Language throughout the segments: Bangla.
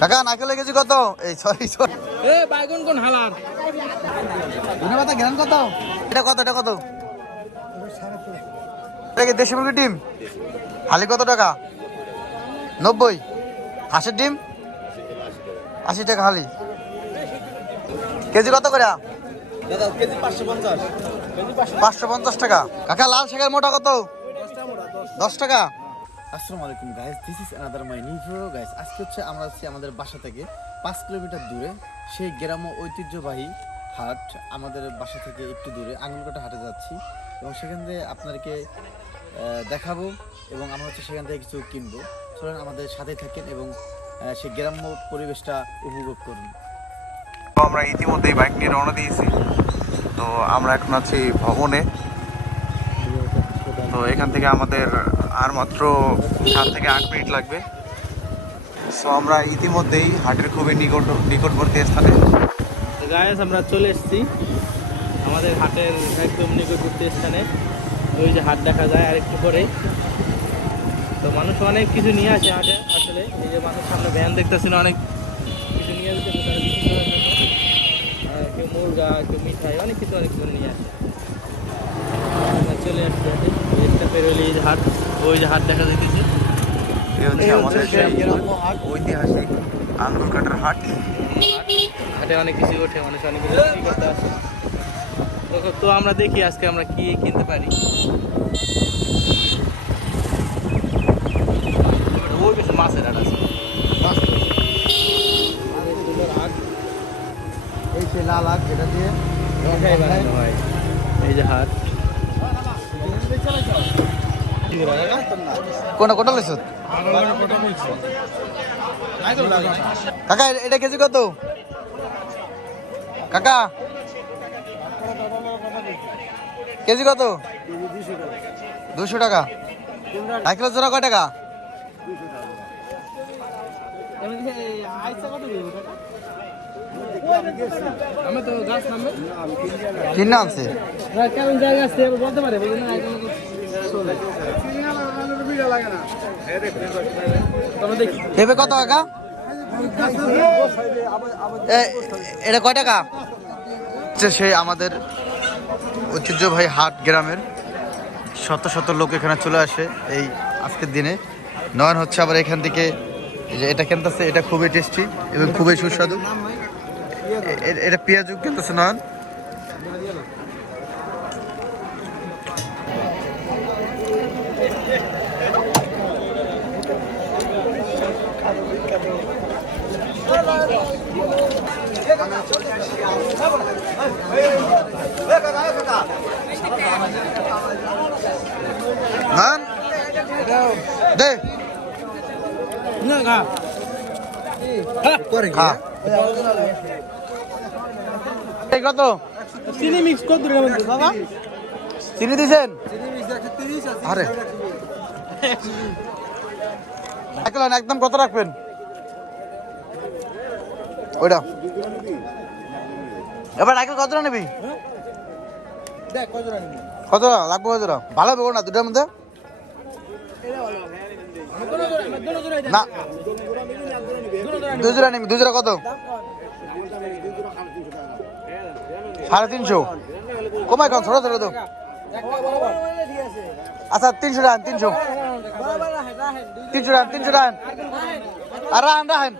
কাকা নারকেল কেজি কত? এই সরি সরি এ বাইগুন কোন হালার? ধনে পাতা গ্রাম কত? এটা কত এটা কত? এটা কি দেশি মুরগির ডিম? হালি কত টাকা? নব্বই। হাঁসের ডিম? আশি টাকা হালি। কেজি কত করে? পাঁচশো পঞ্চাশ টাকা। কাকা লাল শাকের মোটা কত? দশ টাকা। আসসালামু আলাইকুম guys this is another my new guys আজকে হচ্ছে আমরা আছি আমাদের বাসা থেকে পাঁচ কিলোমিটার দূরে, সেই গ্রাম ঐতিহ্যবাহী হাট। আমাদের বাসা থেকে একটু দূরে আঙুলকাটা হাটে যাচ্ছি। এবং সেখান থেকে আপনাদেরকে দেখাবো এবং আমরা হচ্ছে সেখান থেকে কিছু কিনবো। চলুন আমাদের সাথে থাকেন এবং সেই গ্রাম্য পরিবেশটা উপভোগ করুন। আমরা ইতিমধ্যেই বাইক নিয়ে রওনা দিয়েছি। তো আমরা এখন আছি ভবনে। তো এখান থেকে আমাদের আর মাত্র সাত থেকে আট মিনিট লাগবে। সো আমরা ইতিমধ্যেই হাটের খুবই নিকট নিকটবর্তী স্থানে। গায়েস আমরা চলে এসেছি আমাদের হাটের একদম নিকটবর্তী স্থানে। ওই যে হাট দেখা যায় আর একটু পরে। তো, মানুষ অনেক কিছু নিয়ে আসে হাটে আসলে। এই যে মানুষ সামনে ভ্যান দেখতেছেন, অনেক কিছু নিয়ে আসছে কেউ মুরগা, কেউ মিঠাই, অনেক কিছু অনেক কিছু নিয়ে আসে। চলে আসছি ওই এই যে হাট ওই যে হাট দেখা যাইতেছে। এই হচ্ছে আমাদের ঐতিহাসিক আঙ্গুর কাটার হাট। হাটে অনেক কিছু ওঠে মানুষ অনেক কিছু করতে আসে। তো- আমরা দেখি আজকে আমরা কি কিনতে পারি। ওই বেশি মাছের হাট আছে। এই সে লাল আগ এটা দিয়ে এই যে হাট। কোনটা কোনটা লেছ? কাকা এটা কেজি কত? কাকা। কেজি কত? দুশো টাকা। নাইকেল জোড়া কয় টাকা? কিনে আনছে। কেমন জায়গা আছে? বলতে পারে। পেঁপে কত এ- এটা কয় টাকা? সেই আমাদের ঐতিহ্যবাহী হাট গ্রামের শত শত লোক এখানে চলে আসে এই আজকের দিনে। নয়ন হচ্ছে আবার এখান থেকে এটা কিনতেছে, এটা খুবই টেস্টি এবং খুবই সুস্বাদু। এটা পেঁয়াজু কিনতেছে নয়ন। নয়ন দে। না গা খা। এই কত? চিনি মিক্স কত দূরে বাবা। চিনি দিছেন? আরে। একদম কত রাখবেন? ওইটা। এবার নাইকেল কত নিবি? দেখ কত রাখবি কত লাগবে কত ভালো হবে না দুটার মধ্যে? না। দুই নিবি দুই জোড়া কত? সাড়ে তিনশো। কমাই কম ছোট ছোট তো আচ্ছা তিনশো টাকা তিনশো। তিনশো টাকা তিনশো টাকা আর রাহেন রাহেন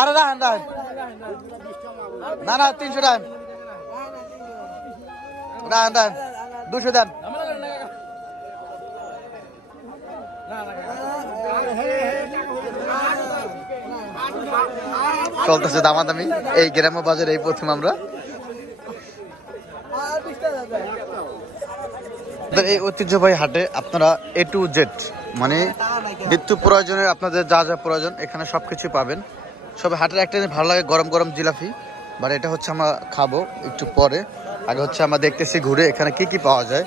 আরে রাহেন রাহেন না না, তিনশো টাকা রাহেন রাহেন দুশো দেন। চলতেছে দামাদামি, এই গ্রাম্য বাজারে এই প্রথম আমরা। এই ঐতিহ্যবাহী হাটে আপনারা এ টু জেড মানে নিত্য প্রয়োজনের আপনাদের যা যা প্রয়োজন, এখানে সব কিছু পাবেন। সবে হাটের একটা ভালো লাগে, গরম গরম জিলাপি। বাট এটা হচ্ছে আমরা খাব একটু পরে। আগে হচ্ছে আমরা দেখতেছি ঘুরে এখানে কি কি পাওয়া যায়।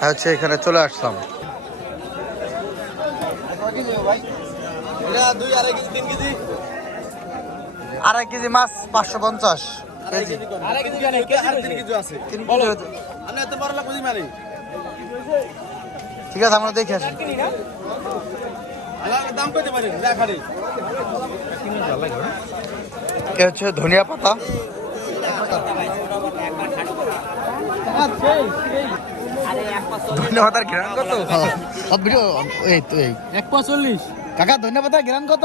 আর হচ্ছে এখানে চলে আসলাম। আড়াই কেজি মাছ পাঁচশো পঞ্চাশ। ঠিক আছে আমরা দেখে আসি। দাম পারেন এ হচ্ছে ধনিয়া পাতা। গ্রাম কত? এই তো এই এক পা চল্লিশ কাকা ধনিয়া পাতার গ্রাম কত?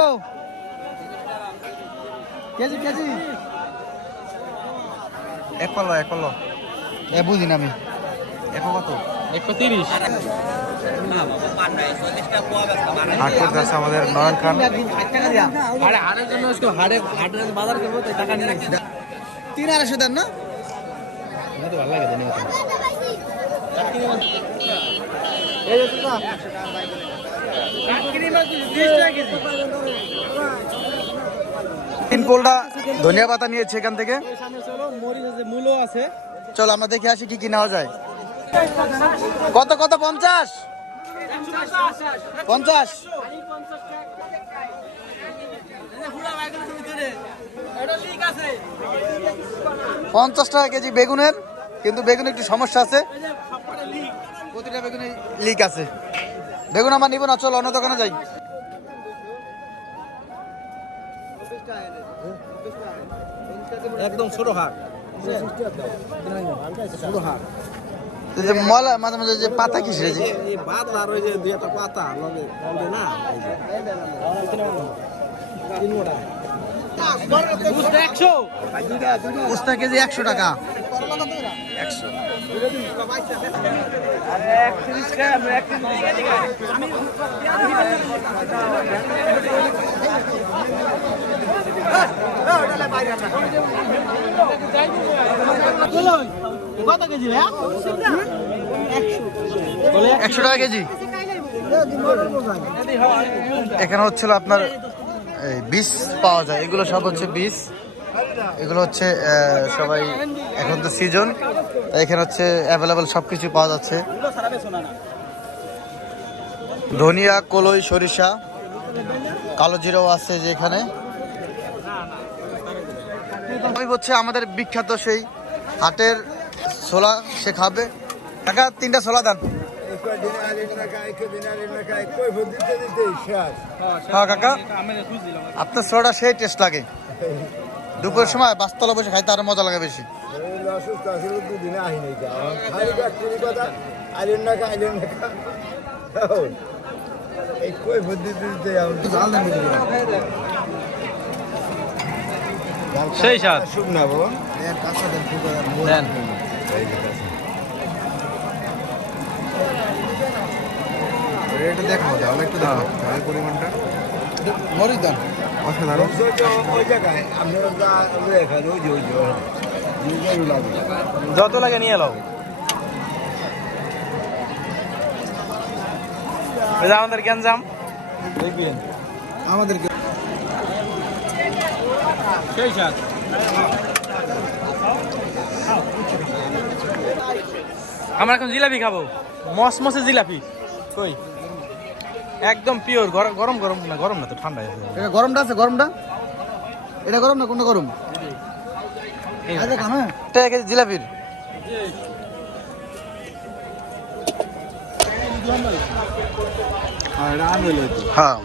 KG KG. এক পাল্লো এক পাল্লো। এ বুঝি না আমি। এক কত? হাট করতে আছে আমাদের নয়ন খান আরে জন্য আজকে হাটের বাজার করব টাকা নিয়ে নিচ্ছি তিন আড়াইশো দেন না? আমার তো ভালো লাগে ধন্যবাদ তিন পোলটা ধনিয়া পাতা নিয়েছে এখান থেকে। চল আমরা দেখে আসি কি কি নেওয়া যায়। কত কত পঞ্চাশ? পঞ্চাশ? পঞ্চাশ টাকা কেজি বেগুনের কিন্তু বেগুন একটু সমস্যা আছে। প্রতিটা বেগুনে লিক আছে। বেগুন আমার নিব না চল অন্য দোকানে যাই। একদম ছোট হাট এই যে মলা মাঝে মাঝে যে পাতা কি সেটা এই বাদলা আর ওই যে দুই একটা পাতা লগে লগে না? একশো? উস্তা কেজি একশো টাকা। একশো টাকা কেজি। এখানে হচ্ছিল আপনার বীজ পাওয়া যায়। এগুলো সব হচ্ছে বীজ এগুলো হচ্ছে সবাই এখন তো সিজন এখানে হচ্ছে অ্যাভেলেবেল সব কিছু পাওয়া যাচ্ছে। ধনিয়া, কলই, সরিষা, কালো জিরাও আছে যে এখানে। আমি হচ্ছে আমাদের বিখ্যাত সেই হাটের ছোলা, সে খাবে। টাকা তিনটা ছোলা দেন। হ্যাঁ কাকা। আপনার ছোলাটা সেই টেস্ট লাগে। দুপুরের সময় বাসতলা বসে খাইতে আরও মজা লাগে বেশি। সেই সাত দেন এটা দেখাও তাহলে একটু দেখাও। তাহলে পরিমাণটা। মরিচ অসাধারণ যত লাগে নিয়ে এলো আমাদের গ্যাঞ্জাম। সেই সাত আমরা এখন জিলাপি খাব। মসমসে জিলাপি। কই? একদম পিওর গরম গরম না গরম না তো ঠান্ডা এটা গরমটা আছে গরমটা? এটা গরম না কোনটা গরম? টাকা কেজি জিলাপির। হ্যাঁ হ্যাঁ।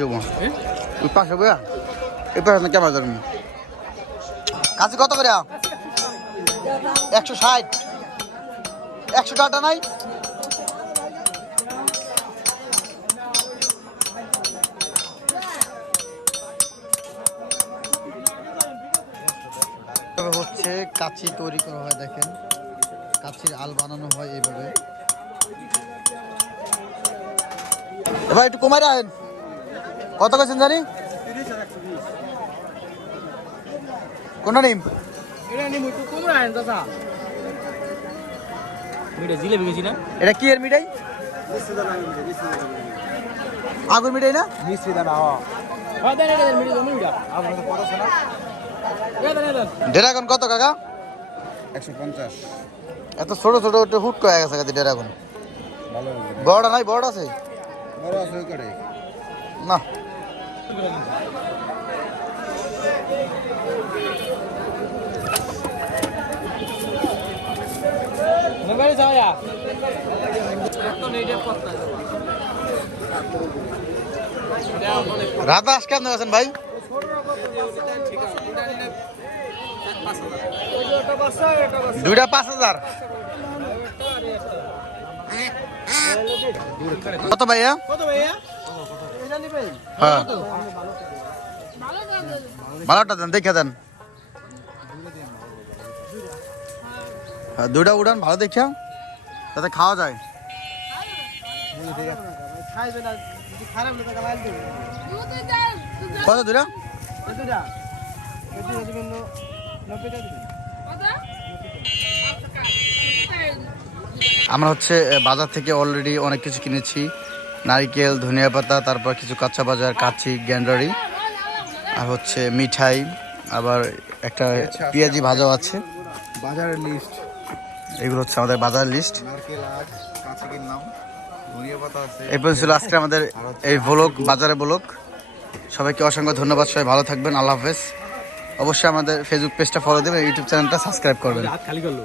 যাব ওই পাশে বয়া কেমন কাছে কত করে একশো ষাট। একশো টাকা নাই। হচ্ছে কাচি তৈরি করা হয়, দেখেন। কাচির আল বানানো হয় এইভাবে। এবার একটু কমাই রাখেন কত কেছেন জানি? কোনটা নিম? এটা নিমু, একটু দাদা। মিঠে জিলাপি গেছি না? এটা কি এর মিঠাই? আগুর মিঠাই না? হ্যাঁ দেন ড্রাগন কত কাকা? একশো পঞ্চাশ। এত ছোট ছোট একটু হুট করে গেছে কাছে ড্রাগন। বড়টা নাই বড় আছে? বড় আছে ওই কটাই না রাধা কেমন আছেন ভাই? দুইটা পাঁচ হাজার। কত ভাইয়া? হ্যাঁ। ভালোটা দেন দেখে দেন। দুইটা উড়ান ভালো দেখা তাতে খাওয়া যায়। কত দুইটা? আমরা হচ্ছে বাজার থেকে অলরেডি অনেক কিছু কিনেছি। নারকেল ধনিয়া পাতা তারপর কিছু কাঁচা বাজার কাচি গ্যান্ডারি আর হচ্ছে মিঠাই আবার একটা পেঁয়াজি ভাজাও আছে। বাজারের লিস্ট এগুলো হচ্ছে আমাদের বাজার লিস্ট এই পর্যন্ত ছিল আজকে আমাদের এই ব্লগ বাজারে ব্লগ সবাইকে অসংখ্য ধন্যবাদ সবাই ভালো থাকবেন আল্লাহ হাফেজ। অবশ্যই আমাদের ফেসবুক পেজটা ফলো দেবেন ইউটিউব চ্যানেলটা সাবস্ক্রাইব করবেন। খালি করল।